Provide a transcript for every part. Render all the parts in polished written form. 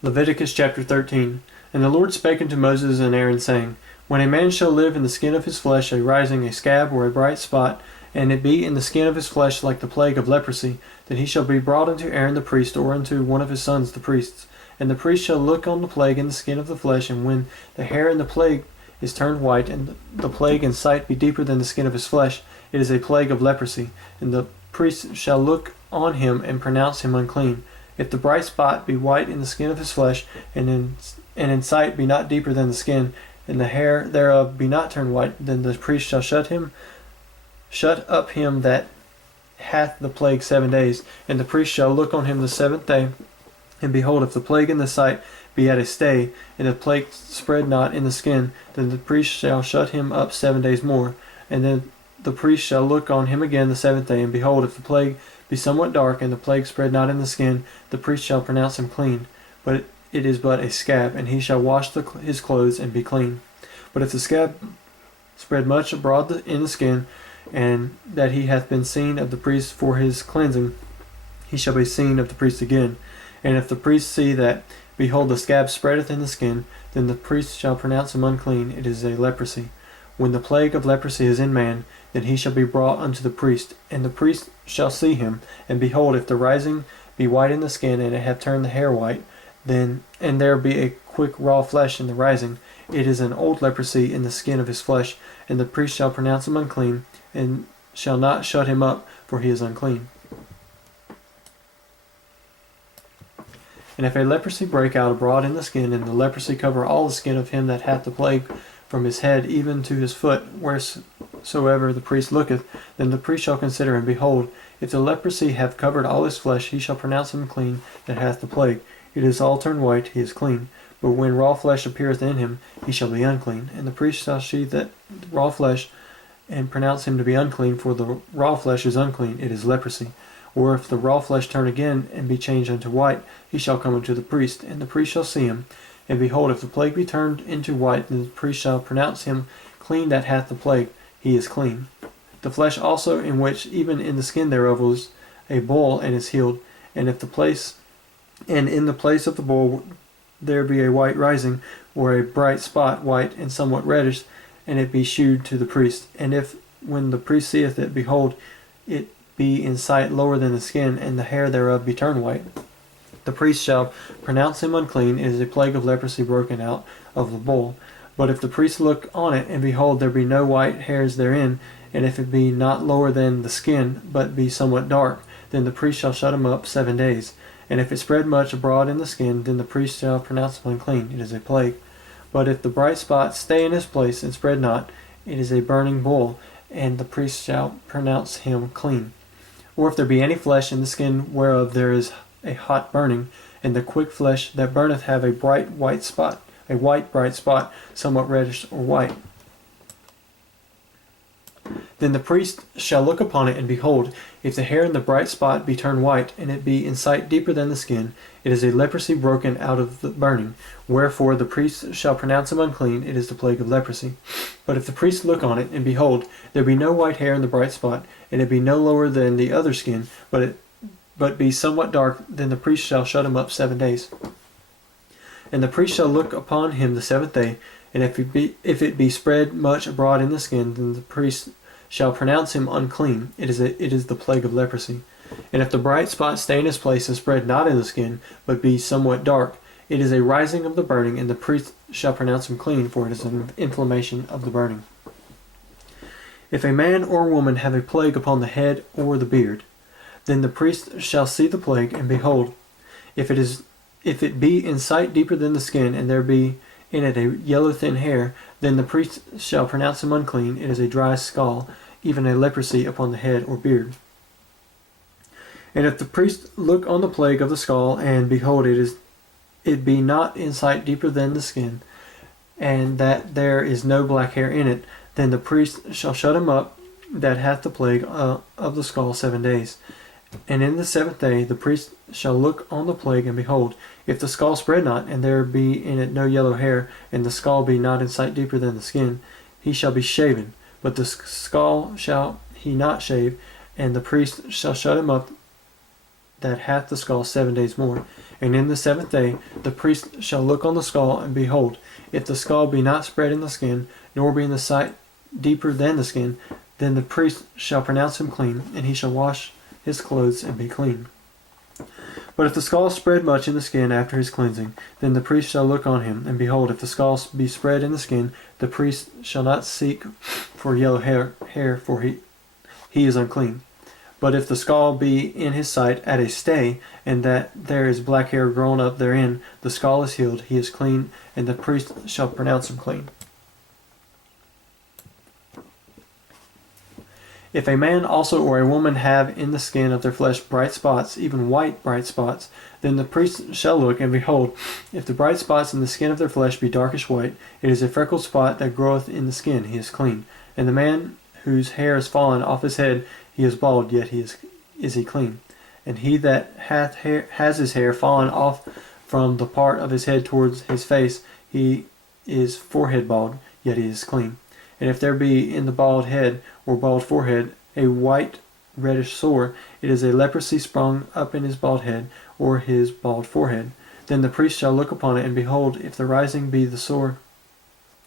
Leviticus chapter 13. And the Lord spake unto Moses and Aaron, saying, When a man shall live in the skin of his flesh a rising, a scab, or a bright spot, and it be in the skin of his flesh like the plague of leprosy, then he shall be brought unto Aaron the priest, or unto one of his sons the priests. And the priest shall look on the plague in the skin of the flesh, and when the hair in the plague is turned white, and the plague in sight be deeper than the skin of his flesh, it is a plague of leprosy. And the priest shall look on him and pronounce him unclean. If the bright spot be white in the skin of his flesh, and in sight be not deeper than the skin, and the hair thereof be not turned white, then the priest shall shut up him that hath the plague 7 days. And the priest shall look on him the seventh day, and behold, if the plague in the sight be at a stay, and the plague spread not in the skin, then the priest shall shut him up 7 days more. And then the priest shall look on him again the seventh day, and behold, if the plague be somewhat dark, and the plague spread not in the skin, the priest shall pronounce him clean. But it is but a scab, and he shall wash his clothes and be clean. But if the scab spread much abroad in the skin, and that he hath been seen of the priest for his cleansing, he shall be seen of the priest again. And if the priest see that, behold, the scab spreadeth in the skin, then the priest shall pronounce him unclean. It is a leprosy. When the plague of leprosy is in man, then he shall be brought unto the priest, and the priest shall see him. And behold, if the rising be white in the skin, and it have turned the hair white, and there be a quick raw flesh in the rising, it is an old leprosy in the skin of his flesh, and the priest shall pronounce him unclean, and shall not shut him up, for he is unclean. And if a leprosy break out abroad in the skin, and the leprosy cover all the skin of him that hath the plague, from his head even to his foot, wheresoever the priest looketh, then the priest shall consider, and behold, if the leprosy have covered all his flesh, he shall pronounce him clean that hath the plague. It is all turned white, he is clean. But when raw flesh appeareth in him, he shall be unclean. And the priest shall sheathe that raw flesh, and pronounce him to be unclean, for the raw flesh is unclean, it is leprosy. Or if the raw flesh turn again, and be changed unto white, he shall come unto the priest, and the priest shall see him. And behold, if the plague be turned into white, then the priest shall pronounce him clean that hath the plague, he is clean. The flesh also, in which even in the skin thereof was a boil, and is healed. And in the place of the boil there be a white rising, or a bright spot, white and somewhat reddish, and it be shewed to the priest. And if, when the priest seeth it, behold, it be in sight lower than the skin, and the hair thereof be turned white, the priest shall pronounce him unclean. It is a plague of leprosy broken out of the boil. But if the priest look on it, and behold, there be no white hairs therein, and if it be not lower than the skin, but be somewhat dark, then the priest shall shut him up 7 days. And if it spread much abroad in the skin, then the priest shall pronounce him unclean. It is a plague. But if the bright spot stay in his place, and spread not, it is a burning boil, and the priest shall pronounce him clean. Or if there be any flesh in the skin whereof there is a hot burning, and the quick flesh that burneth have a bright white spot, a white bright spot, somewhat reddish or white, then the priest shall look upon it, and behold, if the hair in the bright spot be turned white, and it be in sight deeper than the skin, it is a leprosy broken out of the burning. Wherefore the priest shall pronounce him unclean, it is the plague of leprosy. But if the priest look on it, and behold, there be no white hair in the bright spot, and it be no lower than the other skin, but be somewhat dark, then the priest shall shut him up 7 days. And the priest shall look upon him the seventh day, and if it be spread much abroad in the skin, then the priest shall pronounce him unclean. It is the plague of leprosy. And if the bright spot stay in his place, and spread not in the skin, but be somewhat dark, it is a rising of the burning, and the priest shall pronounce him clean, for it is an inflammation of the burning. If a man or woman have a plague upon the head or the beard, then the priest shall see the plague, and behold, if it be in sight deeper than the skin, and there be in it a yellow thin hair, then the priest shall pronounce him unclean. It is a dry scall, even a leprosy upon the head or beard. And if the priest look on the plague of the scall, and behold, it be not in sight deeper than the skin, and that there is no black hair in it, then the priest shall shut him up that hath the plague of the scall 7 days. And in the seventh day the priest shall look on the plague, and behold, if the scall spread not, and there be in it no yellow hair, and the scall be not in sight deeper than the skin, he shall be shaven. But the scall shall he not shave, and the priest shall shut him up that hath the skull 7 days more. And in the 7th day the priest shall look on the skull, and behold, if the skull be not spread in the skin, nor be in the sight deeper than the skin, then the priest shall pronounce him clean, and he shall wash his clothes and be clean. But if the skull spread much in the skin after his cleansing, then the priest shall look on him, and behold, if the skull be spread in the skin, the priest shall not seek for yellow hair, for he is unclean. But if the skull be in his sight at a stay, and that there is black hair grown up therein, the skull is healed, he is clean, and the priest shall pronounce him clean. If a man also or a woman have in the skin of their flesh bright spots, even white bright spots, then the priest shall look, and behold, if the bright spots in the skin of their flesh be darkish white, it is a freckled spot that groweth in the skin, he is clean. And the man whose hair is fallen off his head, he is bald, yet is he clean. And he that has his hair fallen off from the part of his head towards his face, he is forehead bald, yet he is clean. And if there be in the bald head or bald forehead a white reddish sore, it is a leprosy sprung up in his bald head or his bald forehead. Then the priest shall look upon it, and behold, if the rising be the sore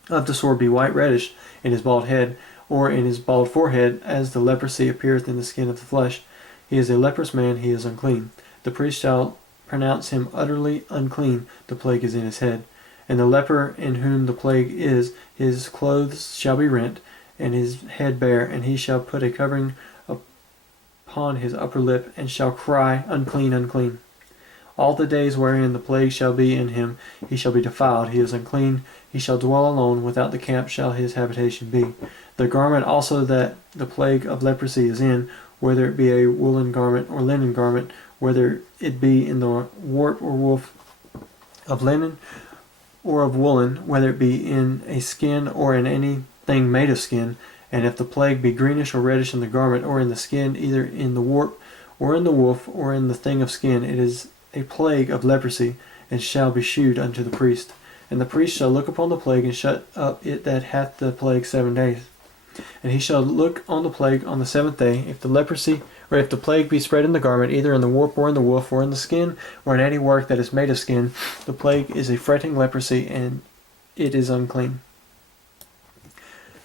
of the sore be white reddish in his bald head, or in his bald forehead, as the leprosy appeareth in the skin of the flesh, he is a leprous man, he is unclean. The priest shall pronounce him utterly unclean, the plague is in his head. And the leper in whom the plague is, his clothes shall be rent, and his head bare, and he shall put a covering upon his upper lip, and shall cry, Unclean, unclean. All the days wherein the plague shall be in him, he shall be defiled, he is unclean, he shall dwell alone, without the camp shall his habitation be. The garment also that the plague of leprosy is in, whether it be a woolen garment or linen garment, whether it be in the warp or woof of linen or of woolen, whether it be in a skin or in anything made of skin, and if the plague be greenish or reddish in the garment or in the skin, either in the warp or in the woof or in the thing of skin, it is a plague of leprosy, and shall be shewed unto the priest. And the priest shall look upon the plague, and shut up it that hath the plague 7 days. And he shall look on the plague on the 7th day. If the leprosy, or if the plague be spread in the garment, either in the warp or in the woof, or in the skin, or in any work that is made of skin, the plague is a fretting leprosy, and it is unclean.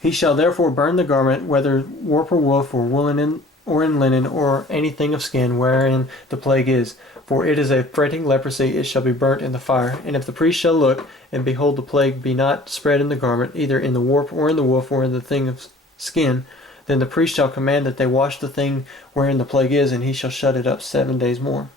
He shall therefore burn the garment, whether warp or woof, or woolen or in linen, or anything of skin, wherein the plague is. For it is a fretting leprosy, it shall be burnt in the fire. And if the priest shall look, and behold the plague be not spread in the garment, either in the warp or in the woof, or in the thing of skin, then the priest shall command that they wash the thing wherein the plague is, and he shall shut it up 7 days more.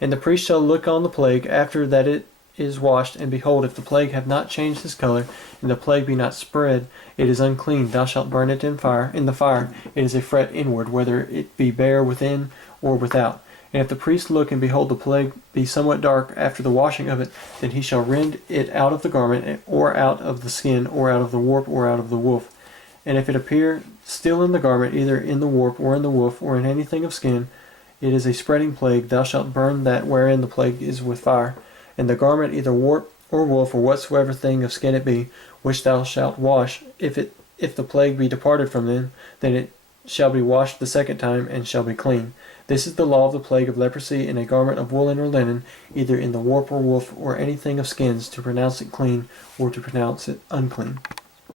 And the priest shall look on the plague after that it is washed, and behold, if the plague have not changed his color, and the plague be not spread, it is unclean. Thou shalt burn it in the fire. It is a fret inward, whether it be bare within or without. And if the priest look, and behold the plague be somewhat dark after the washing of it, then he shall rend it out of the garment, or out of the skin, or out of the warp, or out of the woof. And if it appear still in the garment, either in the warp, or in the woof, or in anything of skin, it is a spreading plague. Thou shalt burn that wherein the plague is with fire. And the garment, either warp or woof, or whatsoever thing of skin it be, which thou shalt wash, if the plague be departed from them, then it shall be washed the 2nd time, and shall be clean. This is the law of the plague of leprosy in a garment of woolen or linen, either in the warp or woof, or anything of skins, to pronounce it clean, or to pronounce it unclean.